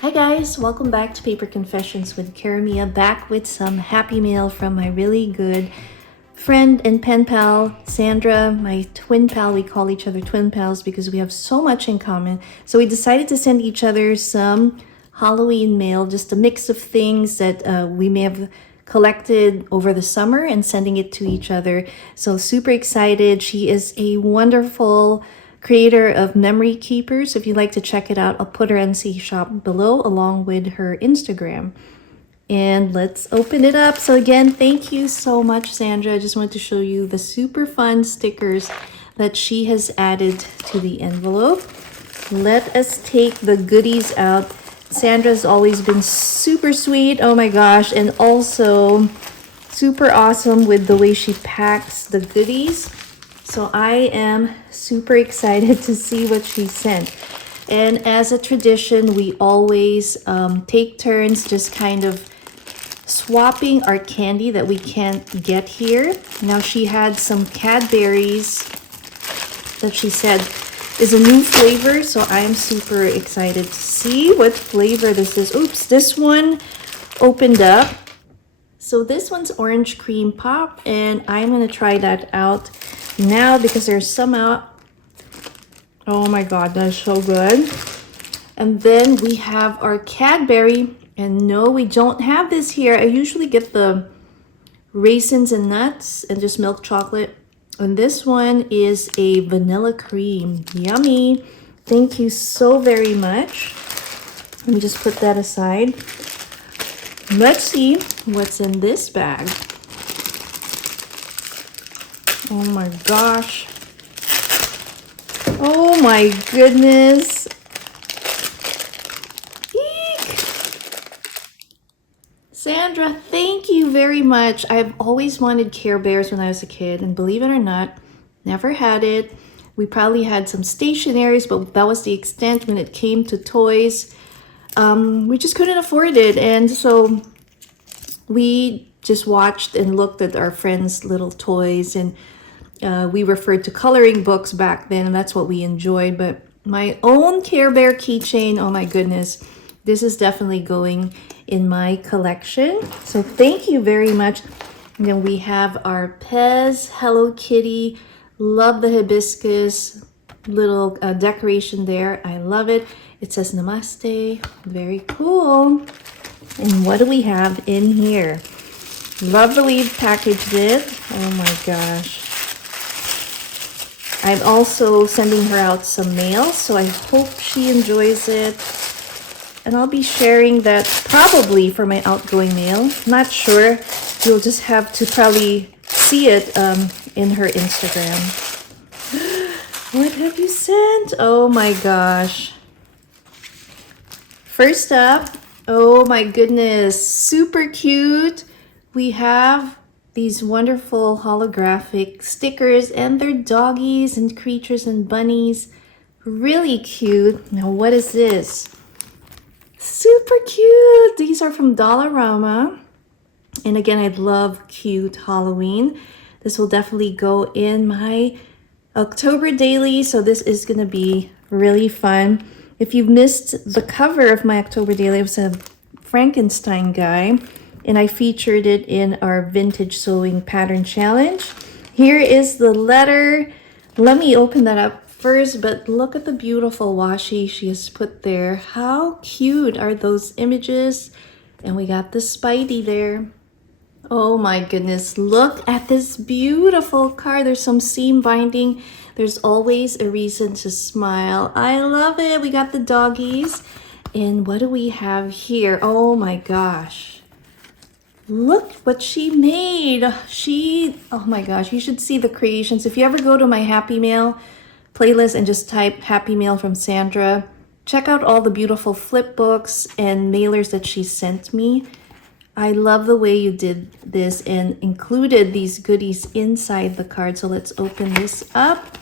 Hi guys, welcome back to Paper Confessions with Karamia, back with some happy mail from my really good friend and pen pal, Sandra, my twin pal. We call each other twin pals because we have so much in common. So we decided to send each other some Halloween mail, just a mix of things that we may have collected over the summer and sending it to each other. So super excited. She is a wonderful creator of memory keepers. If you'd like to check it out, I'll put her NC shop below along with her Instagram. And let's open it up. So again, thank you so much, Sandra. I just wanted to show you the super fun stickers that she has added to the envelope. Let us take the goodies out. Sandra's always been super sweet, oh my gosh, and also super awesome with the way she packs the goodies. So I am super excited to see what she sent. And as a tradition, we always take turns just kind of swapping our candy that we can't get here. Now she had some Cadbury's that she said is a new flavor, so I am super excited to see what flavor this is. Oops, this one opened up. So this one's orange cream pop, and I'm gonna try that out now because there's some out. Oh my god, that's so good. And then we have our Cadbury, and no, we don't have this here. I usually get the raisins and nuts and just milk chocolate. And this one is a vanilla cream. Yummy. Thank you so very much. Let me just put that aside. Let's see what's in this bag. Oh my gosh. Oh my goodness. Eek. Sandra, thank you very much. I've always wanted Care Bears when I was a kid, and believe it or not, never had it. We probably had some stationaries, but that was the extent when it came to toys. We just couldn't afford it, and so we just watched and looked at our friends' little toys, and we referred to coloring books back then, and that's what we enjoyed. But my own Care Bear keychain, oh my goodness, this is definitely going in my collection. So thank you very much. And then we have our Pez Hello Kitty. Love the hibiscus little decoration there. I love it. It says Namaste. Very cool. And what do we have in here? Love the way you've packaged it. Oh my gosh. I'm also sending her out some mail, so I hope she enjoys it. And I'll be sharing that probably for my outgoing mail. Not sure. You'll just have to probably see it in her Instagram. What have you sent? Oh my gosh. First up, oh my goodness, super cute. We have these wonderful holographic stickers, and they're doggies and creatures and bunnies. Really cute. Now what is this? Super cute. These are from Dollarama. And again, I love cute Halloween. This will definitely go in my October daily, so this is going to be really fun. If you've missed the cover of my October daily, it was a Frankenstein guy, and I featured it in our vintage sewing pattern challenge. Here is the letter. Let me open that up first, but look at the beautiful washi she has put there. How cute are those images? And we got the Spidey there. Oh my goodness, look at this beautiful card. There's some seam binding. There's always a reason to smile. I love it. We got the doggies. And what do we have here? Oh my gosh. Look what she made. Oh my gosh, you should see the creations. If you ever go to my Happy Mail playlist and just type Happy Mail from Sandra, check out all the beautiful flip books and mailers that she sent me. I love the way you did this and included these goodies inside the card. So let's open this up.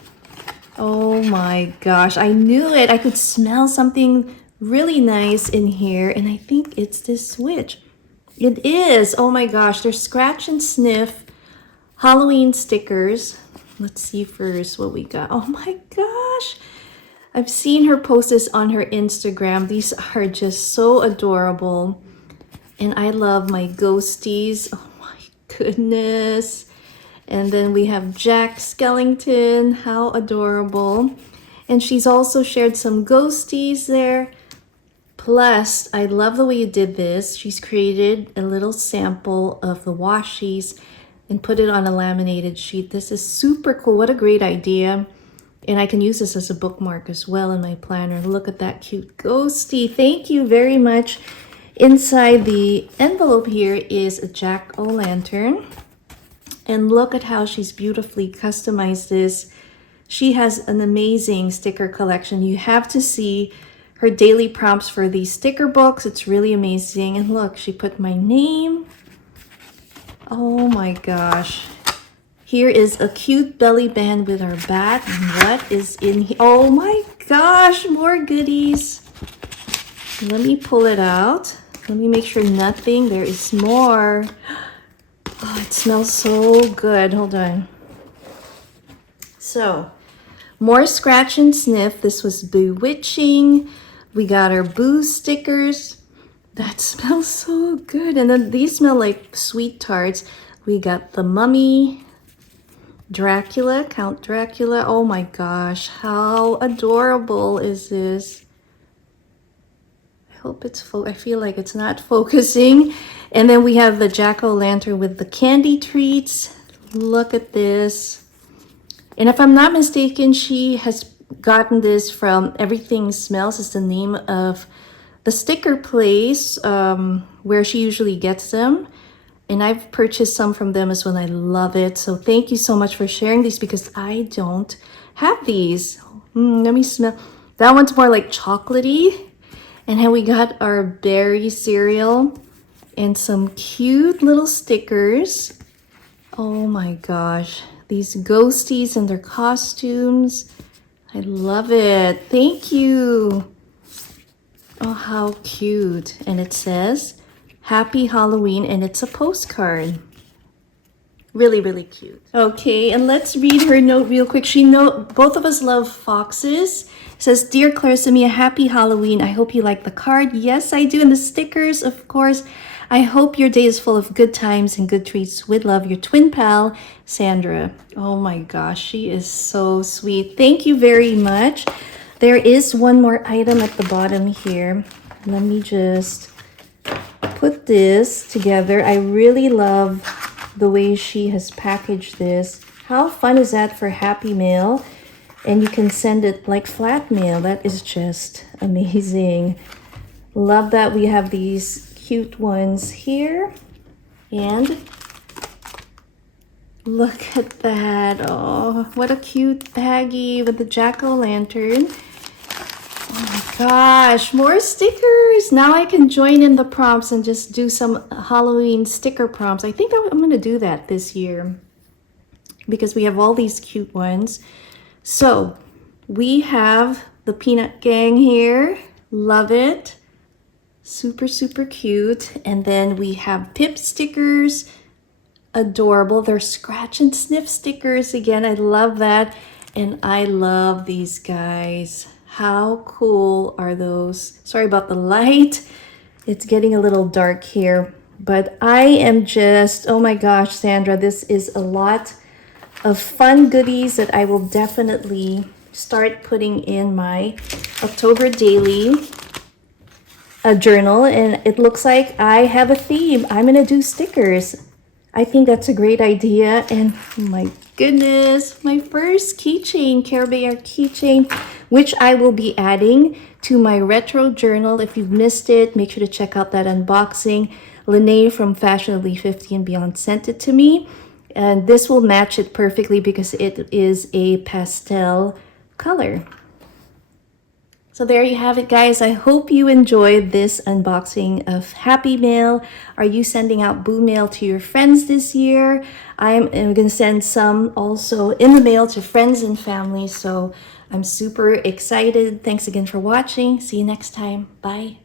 Oh my gosh, I knew it. I could smell something really nice in here, and I think it's this switch. It is. Oh my gosh, there's scratch and sniff Halloween stickers. Let's see first what we got. Oh my gosh. I've seen her post this on her Instagram. These are just so adorable. And I love my ghosties. Oh my goodness. And then we have Jack Skellington. How adorable. And she's also shared some ghosties there. Plus, I love the way you did this. She's created a little sample of the washies and put it on a laminated sheet. This is super cool. What a great idea. And I can use this as a bookmark as well in my planner. Look at that cute ghosty. Thank you very much. Inside the envelope here is a jack-o'-lantern. And look at how she's beautifully customized this. She has an amazing sticker collection. You have to see her daily prompts for these sticker books. It's really amazing. And look, she put my name. Oh my gosh. Here is a cute belly band with our bat. And what is in here? Oh my gosh, more goodies. Let me pull it out. Let me make sure nothing. There is more. Oh, it smells so good. Hold on. So, more scratch and sniff. This was bewitching. We got our Boo stickers. That smells so good. And then these smell like sweet tarts. We got the Mummy, Dracula, Count Dracula. Oh my gosh, how adorable is this? I hope it's I feel like it's not focusing. And then we have the jack-o'-lantern with the candy treats. Look at this. And if I'm not mistaken, she has gotten this from Everything Smells. Is the name of the sticker place where she usually gets them. And I've purchased some from them as well. I love it. So thank you so much for sharing these because I don't have these. Let me smell. That one's more like chocolatey. And then we got our berry cereal and some cute little stickers. Oh my gosh. These ghosties and their costumes. I love it. Thank you. Oh, how cute. And it says, Happy Halloween, and it's a postcard. Really, really cute. Okay, and let's read her note real quick. Both of us love foxes. It says, Dear Clarissa, a happy Halloween. I hope you like the card. Yes, I do. And the stickers, of course. I hope your day is full of good times and good treats. With love, your twin pal, Sandra. Oh my gosh, she is so sweet. Thank you very much. There is one more item at the bottom here. Let me just put this together. I really love the way she has packaged this. How fun is that for Happy Mail? And you can send it like flat mail. That is just amazing. Love that we have these cute ones here. And look at that. Oh, what a cute baggie with the jack-o'-lantern. Oh my gosh, more stickers. Now I can join in the prompts and just do some Halloween sticker prompts. I think I'm going to do that this year because we have all these cute ones. So we have the Peanut Gang here. Love it. Super, super cute. And then we have Pip stickers. Adorable. They're scratch and sniff stickers. Again, I love that. And I love these guys. How cool are those? Sorry about the light. It's getting a little dark here. But I am just, oh my gosh, Sandra, this is a lot of fun goodies that I will definitely start putting in my October daily journal. And it looks like I have a theme. I'm gonna do stickers. I think that's a great idea. And oh my goodness, my first keychain, Care Bear keychain, which I will be adding to my retro journal. If you've missed it, make sure to check out that unboxing. Lene from Fashionably 50 and Beyond sent it to me. And this will match it perfectly because it is a pastel color. So there you have it, guys. I hope you enjoyed this unboxing of Happy Mail. Are you sending out Boo Mail to your friends this year? I'm going to send some also in the mail to friends and family. So I'm super excited. Thanks again for watching. See you next time. Bye.